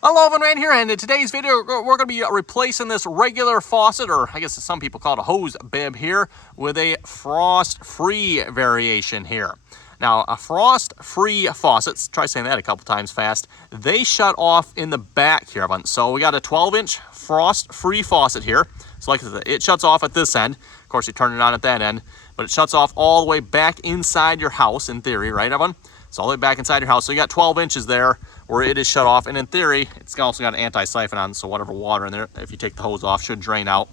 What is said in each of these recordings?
Hello, Evan Rand here, and in today's video, we're going to be replacing this regular faucet, or I guess some people call it a hose bib here, with a frost-free variation here. Now, a frost-free faucets, try saying that a couple times fast, they shut off in the back here, Evan. So we got a 12-inch frost-free faucet here. So like I said, it shuts off at this end. Of course, you turn it on at that end, but it shuts off all the way back inside your house, in theory, right, Evan? It's all the way back inside your house. So you got 12 inches there where it is shut off. And in theory, it's also got an anti-siphon on, so whatever water in there, if you take the hose off, should drain out.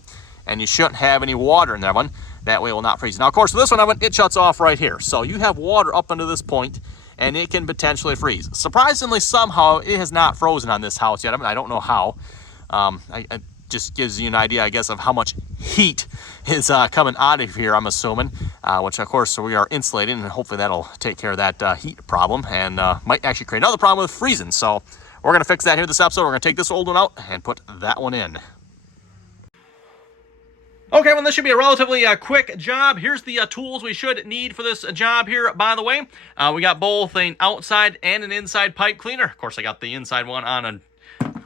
And you shouldn't have any water in there, one. That way it will not freeze. Now, of course, for this one, it shuts off right here. So you have water up until this point, and it can potentially freeze. Surprisingly, somehow, it has not frozen on this house yet. I don't know how. It just gives you an idea, I guess, of how much heat is coming out of here, I'm assuming, which, of course, we are insulating, and hopefully that'll take care of that heat problem, and might actually create another problem with freezing. So we're going to fix that here this episode. We're going to take this old one out and put that one in. Okay, well, this should be a relatively quick job. Here's the tools we should need for this job here, by the way. We got both an outside and an inside pipe cleaner. Of course, I got the inside one on an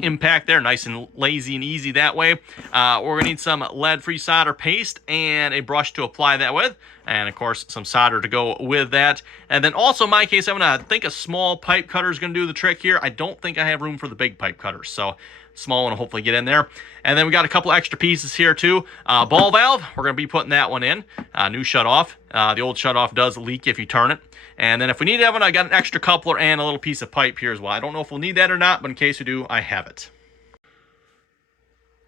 impact there, nice and lazy and easy that way. We're going to need some lead-free solder paste and a brush to apply that with. And, of course, some solder to go with that. And then also, in my case, I'm going to think a small pipe cutter is going to do the trick here. I don't think I have room for the big pipe cutter, so small one will hopefully get in there. And then we got a couple extra pieces here too. Ball valve, we're going to be putting that one in. New shutoff. The old shutoff does leak if you turn it. And then if we need to have one, I got an extra coupler and a little piece of pipe here as well. I don't know if we'll need that or not, but in case we do, I have it.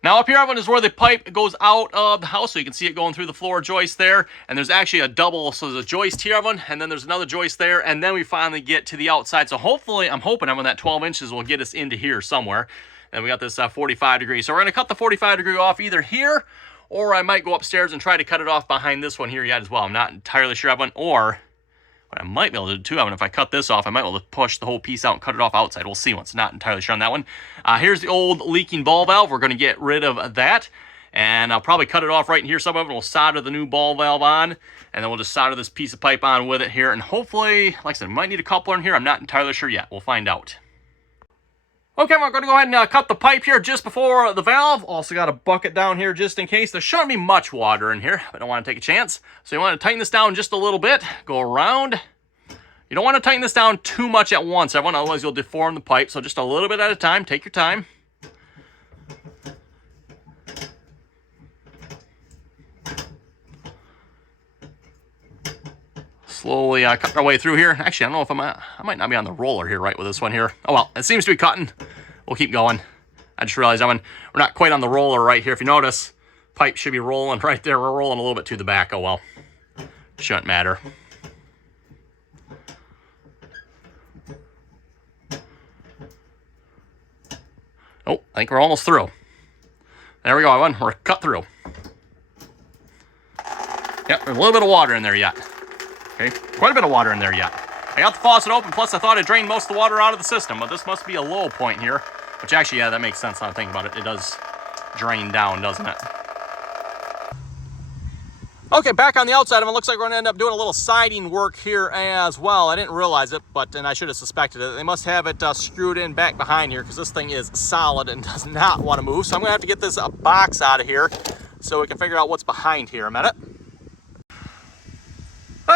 Now up here, Evan, is where the pipe goes out of the house, so you can see it going through the floor joist there. And there's actually a double, so there's a joist here, Evan, and then there's another joist there, and then we finally get to the outside. So hopefully, I'm hoping, Evan, that 12 inches will get us into here somewhere. And we got this 45 degree. So we're going to cut the 45 degree off either here, or I might go upstairs and try to cut it off behind this one here yet as well. I'm not entirely sure, Evan, or what I might be able to do too, Evan, if I cut this off, I might be able to push the whole piece out and cut it off outside. We'll see once. Not entirely sure on that one. Here's the old leaking ball valve. We're going to get rid of that. And I'll probably cut it off right in here some of it. We'll solder the new ball valve on. And then we'll just solder this piece of pipe on with it here. And hopefully, like I said, we might need a coupler in here. I'm not entirely sure yet. We'll find out. Okay, we're going to go ahead and cut the pipe here just before the valve. Also got a bucket down here just in case. There shouldn't be much water in here. I don't want to take a chance. So you want to tighten this down just a little bit. Go around. You don't want to tighten this down too much at once, everyone, otherwise you'll deform the pipe. So just a little bit at a time. Take your time. Slowly cutting our way through here. Actually, I don't know if I might not be on the roller here right with this one here. Oh, well, it seems to be cutting. We'll keep going. I just realized, we're not quite on the roller right here. If you notice, pipe should be rolling right there. We're rolling a little bit to the back. Oh, well, shouldn't matter. Oh, I think we're almost through. There we go, Evan. We're cut through. Yep, there's a little bit of water in there yet. Okay, quite a bit of water in there yet. I got the faucet open, plus I thought it drained most of the water out of the system, but this must be a low point here. Which actually, yeah, that makes sense now I think about it. It does drain down, doesn't it? Okay, back on the outside of it, looks like we're going to end up doing a little siding work here as well. I didn't realize it, and I should have suspected it. They must have it screwed in back behind here because this thing is solid and does not want to move. So I'm going to have to get this box out of here so we can figure out what's behind here a minute.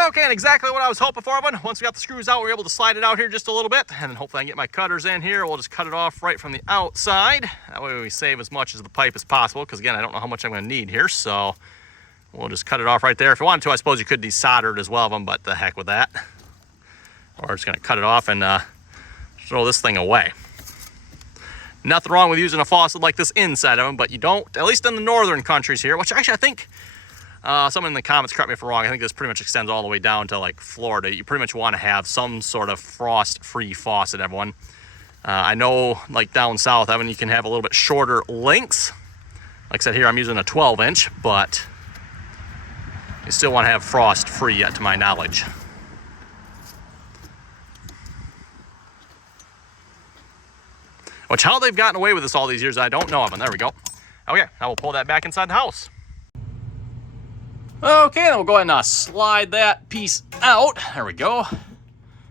Okay, and exactly what I was hoping for, Evan. Once we got the screws out, we were able to slide it out here just a little bit, and then hopefully I can get my cutters in here. We'll just cut it off right from the outside. That way we save as much of the pipe as possible because, again, I don't know how much I'm going to need here, so we'll just cut it off right there. If you wanted to, I suppose you could desolder it as well, but the heck with that. Or just going to cut it off and throw this thing away. Nothing wrong with using a faucet like this inside of them, but you don't, at least in the northern countries here, which actually I think, someone in the comments, correct me if I'm wrong, I think this pretty much extends all the way down to like Florida. You pretty much want to have some sort of frost-free faucet, everyone. I know like down south, Evan, you can have a little bit shorter lengths. Like I said here, I'm using a 12-inch, but you still want to have frost-free yet, to my knowledge. Which, how they've gotten away with this all these years, I don't know of. And there we go. Okay, now we'll pull that back inside the house. Okay, then we'll go ahead and slide that piece out. There we go.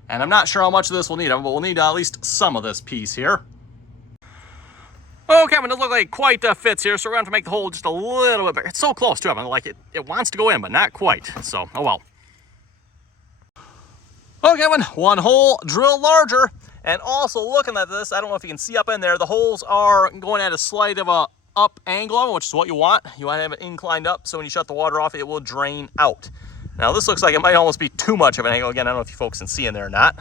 And I'm not sure how much of this we'll need, but we'll need at least some of this piece here. Okay, it doesn't look like it quite fits here, so we're going to have to make the hole just a little bit bigger. It's so close to it, like it wants to go in, but not quite. So, oh well. Okay, one hole drilled larger. And also looking at this, I don't know if you can see up in there, the holes are going at a slight of a up angle, which is what you want. You want to have it inclined up, so when you shut the water off, it will drain out. Now this looks like it might almost be too much of an angle. Again, I don't know if you folks can see in there or not.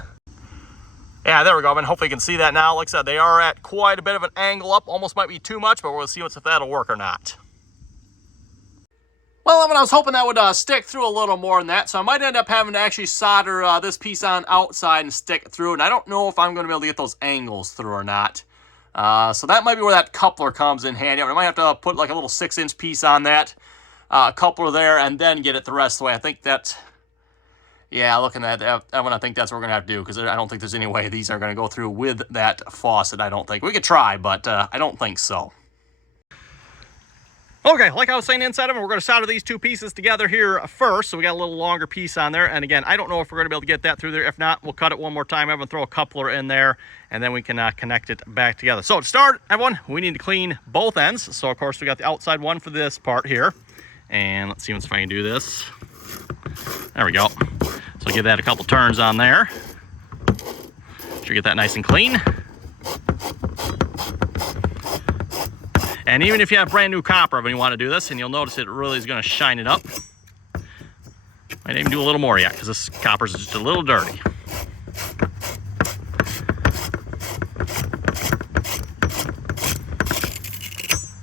Yeah, there we go, man. Hopefully you can see that now. Like I said, they are at quite a bit of an angle up. Almost might be too much, but we'll see if that'll work or not. Well, I was hoping that would stick through a little more than that, so I might end up having to actually solder this piece on outside and stick it through, and I don't know if I'm going to be able to get those angles through or not. So that might be where that coupler comes in handy. I might have to put like a little 6-inch piece on that coupler there and then get it the rest of the way. I think that's, yeah, looking at that, I think that's what we're going to have to do, because I don't think there's any way these are going to go through with that faucet, I don't think. We could try, but I don't think so. Okay, like I was saying inside of it, we're going to solder these two pieces together here first. So we got a little longer piece on there. And again, I don't know if we're going to be able to get that through there. If not, we'll cut it one more time, everyone, throw a coupler in there, and then we can connect it back together. So to start, everyone, we need to clean both ends. So of course, we got the outside one for this part here. And let's see if I can do this. There we go. So give that a couple turns on there. Make sure you get that nice and clean. And even if you have brand new copper when you want to do this, and you'll notice it really is going to shine it up. Might even do a little more yet, because this copper is just a little dirty.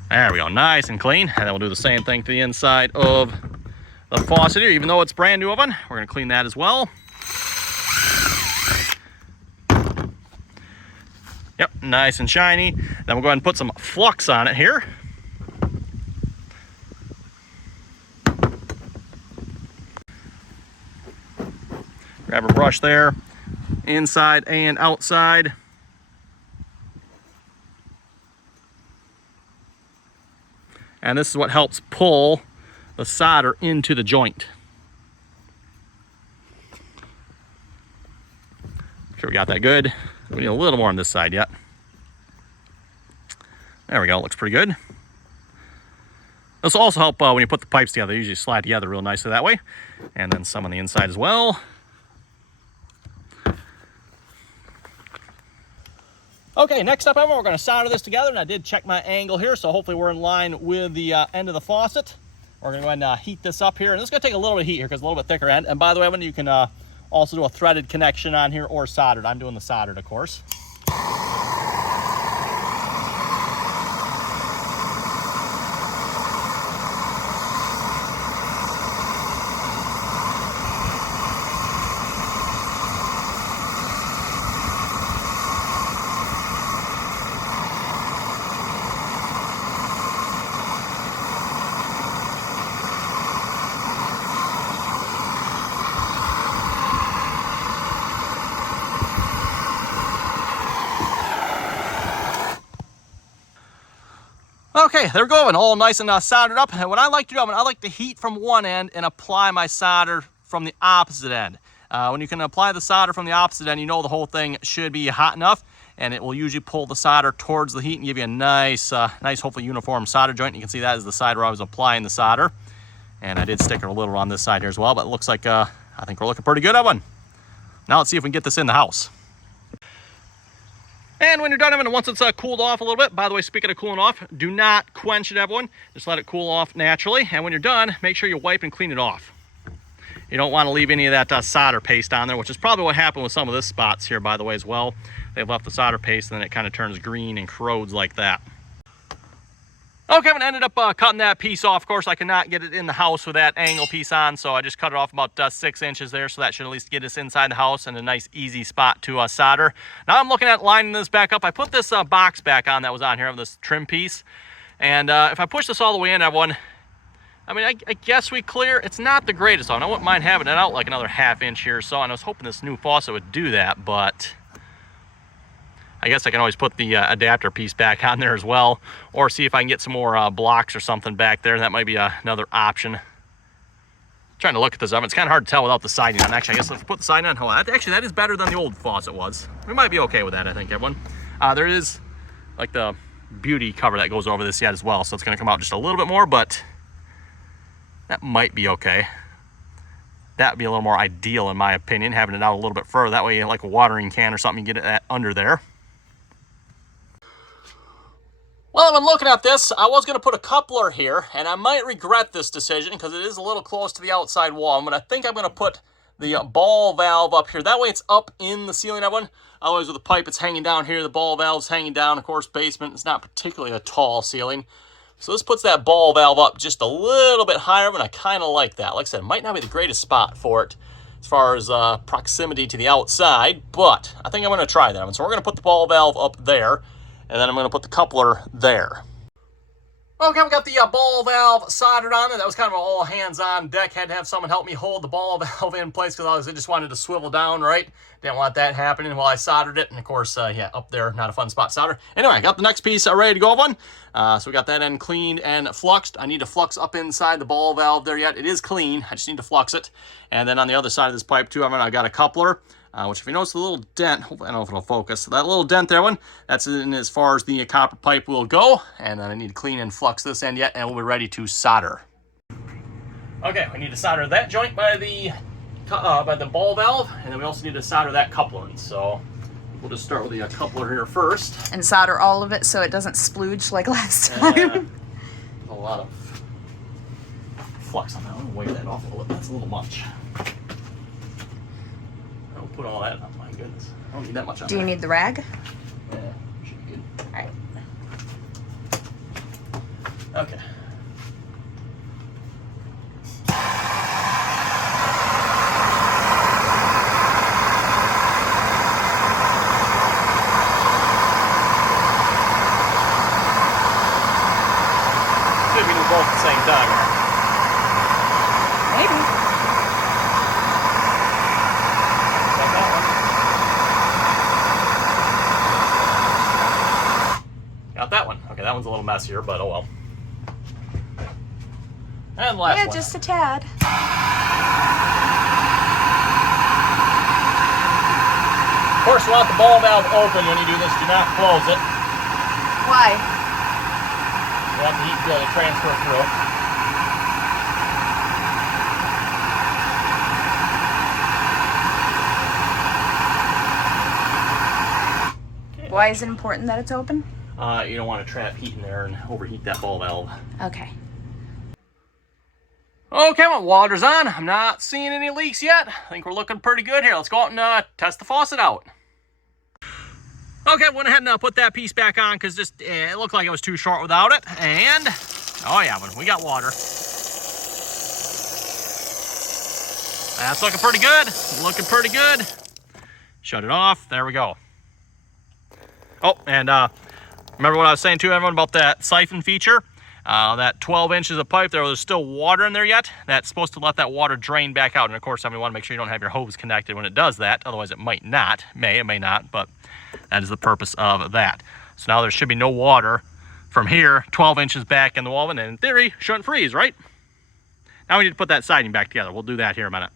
There we go, nice and clean. And then we'll do the same thing to the inside of the faucet here. Even though it's brand new oven, we're going to clean that as well. Yep, nice and shiny. Then we'll go ahead and put some flux on it here. Grab a brush there, inside and outside. And this is what helps pull the solder into the joint. Make sure we got that good. We need a little more on this side yet. There we go, looks pretty good. This will also help when you put the pipes together. They usually slide together real nicely that way. And then some on the inside as well. Okay, next up, everyone, we're going to solder this together, and I did check my angle here, so hopefully we're in line with the end of the faucet. We're going to go ahead and heat this up here, and this is going to take a little bit of heat here because it's a little bit thicker end. And by the way, Evan, you can also do a threaded connection on here or soldered. I'm doing the soldered, of course. Okay, there we go, and all nice and soldered up. And what I like to do, I like to heat from one end and apply my solder from the opposite end. When you can apply the solder from the opposite end, you know the whole thing should be hot enough, and it will usually pull the solder towards the heat and give you a nice, hopefully uniform solder joint. You can see that is the side where I was applying the solder. And I did stick it a little on this side here as well, but it looks like, I think we're looking pretty good at one. Now let's see if we can get this in the house. And when you're done, everyone, once it's cooled off a little bit, by the way, speaking of cooling off, do not quench it, everyone. Just let it cool off naturally. And when you're done, make sure you wipe and clean it off. You don't want to leave any of that solder paste on there, which is probably what happened with some of this spots here, by the way, as well. They've left the solder paste, and then it kind of turns green and corrodes like that. Okay, I ended up cutting that piece off. Of course, I cannot get it in the house with that angle piece on, so I just cut it off about 6 inches there, so that should at least get us inside the house and a nice, easy spot to solder. Now I'm looking at lining this back up. I put this box back on that was on here of this trim piece, and if I push this all the way in, everyone, I guess we clear. It's not the greatest on. I wouldn't mind having it out like another 1/2 inch here or so, and I was hoping this new faucet would do that, but I guess I can always put the adapter piece back on there as well, or see if I can get some more blocks or something back there. That might be another option. Trying to look at this oven. It's kind of hard to tell without the siding on. Actually, I guess let's put the siding on. Hold on. Actually, that is better than the old faucet was. We might be okay with that, I think, everyone. There is like the beauty cover that goes over this yet as well. So it's going to come out just a little bit more, but that might be okay. That would be a little more ideal in my opinion, having it out a little bit further. That way, like a watering can or something, you get it under there. Well, I've been looking at this. I was going to put a coupler here, and I might regret this decision because it is a little close to the outside wall. But I think I'm going to put the ball valve up here. That way it's up in the ceiling. Otherwise, with the pipe, it's hanging down here. The ball valve's hanging down. Of course, basement is not particularly a tall ceiling. So this puts that ball valve up just a little bit higher, and I kind of like that. Like I said, it might not be the greatest spot for it as far as proximity to the outside, but I think I'm going to try that one. So we're going to put the ball valve up there, and then I'm going to put the coupler there. Okay, we got the ball valve soldered on there. That was kind of an all hands on deck. Had to have someone help me hold the ball valve in place because I just wanted to swivel down, right? Didn't want that happening while I soldered it. And of course, yeah, up there, not a fun spot to solder. Anyway, I got the next piece ready to go on. So we got that end cleaned and fluxed. I need to flux up inside the ball valve there yet. It is clean. I just need to flux it. And then on the other side of this pipe too, I got a coupler. Which if you notice the little dent, hopefully I don't know if it'll focus, that little dent there that's in as far as the copper pipe will go. And then I need to clean and flux this end yet, and we'll be ready to solder. Okay, we need to solder that joint by the ball valve, and then we also need to solder that coupler. So we'll just start with the coupler here first. And solder all of it so it doesn't splooge like last time. A lot of flux on that one. I'll wave that off a little bit. That's a little much. Put all that, oh my goodness. I don't need that much on Do you need the rag? Yeah, should be good. All right. Okay. See if we do both at the same time. Maybe. That one. Okay, that one's a little messier, but oh well. And last one. Yeah, just a tad. Of course, you want the ball valve open when you do this. Do not close it. Why? You want the heat to be able to transfer through. Why is it important that it's open? You don't want to trap heat in there and overheat that ball valve. Okay. Okay, my water's on. I'm not seeing any leaks yet. I think we're looking pretty good here. Let's go out and test the faucet out. Okay, went ahead and put that piece back on because just it looked like it was too short without it. And, oh yeah, we got water. That's looking pretty good. Looking pretty good. Shut it off. There we go. Oh, and remember what I was saying to everyone about that siphon feature? That 12 inches of pipe, there's still water in there yet. That's supposed to let that water drain back out. And of course, you want to make sure you don't have your hose connected when it does that. Otherwise, it might not. It may not, but that is the purpose of that. So now there should be no water from here, 12 inches back in the wall, and in theory, shouldn't freeze, right? Now we need to put that siding back together. We'll do that here in a minute.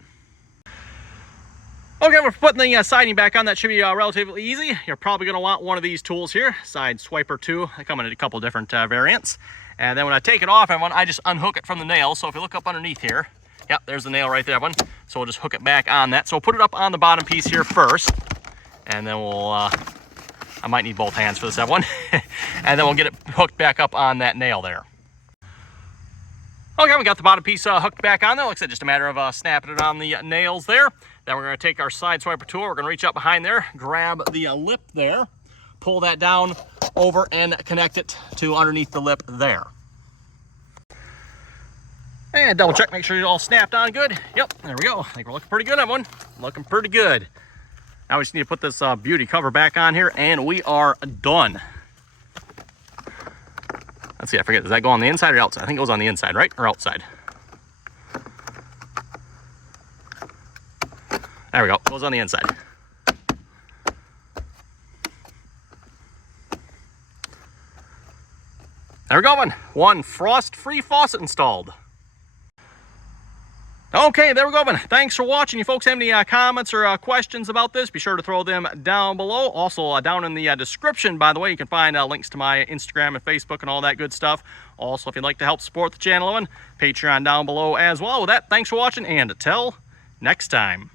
Okay, we're putting the siding back on. That should be relatively easy. You're probably going to want one of these tools here, side swiper 2. They come in a couple different variants. And then when I take it off, I just unhook it from the nail. So if you look up underneath here, yep, there's the nail right there, one. So we'll just hook it back on that. So we'll put it up on the bottom piece here first, and then we'll, I might need both hands for this one. And then we'll get it hooked back up on that nail there. Okay, we got the bottom piece hooked back on there. Like I said, just a matter of snapping it on the nails there. Then we're going to take our side swiper tool. We're going to reach up behind there, grab the lip there, pull that down over and connect it to underneath the lip there. And double check, make sure you're all snapped on good. Yep, there we go. I think we're looking pretty good on one. Looking pretty good. Now we just need to put this beauty cover back on here, and we are done. Let's see, I forget, does that go on the inside or outside? I think it goes on the inside, right? Or outside? There we go, it goes on the inside. There we go, one frost-free faucet installed. Okay, there we go, man. Thanks for watching. You folks have any comments or questions about this, be sure to throw them down below. Also, down in the description, by the way, you can find links to my Instagram and Facebook and all that good stuff. Also, if you'd like to help support the channel, Patreon down below as well. With that, thanks for watching, and until next time.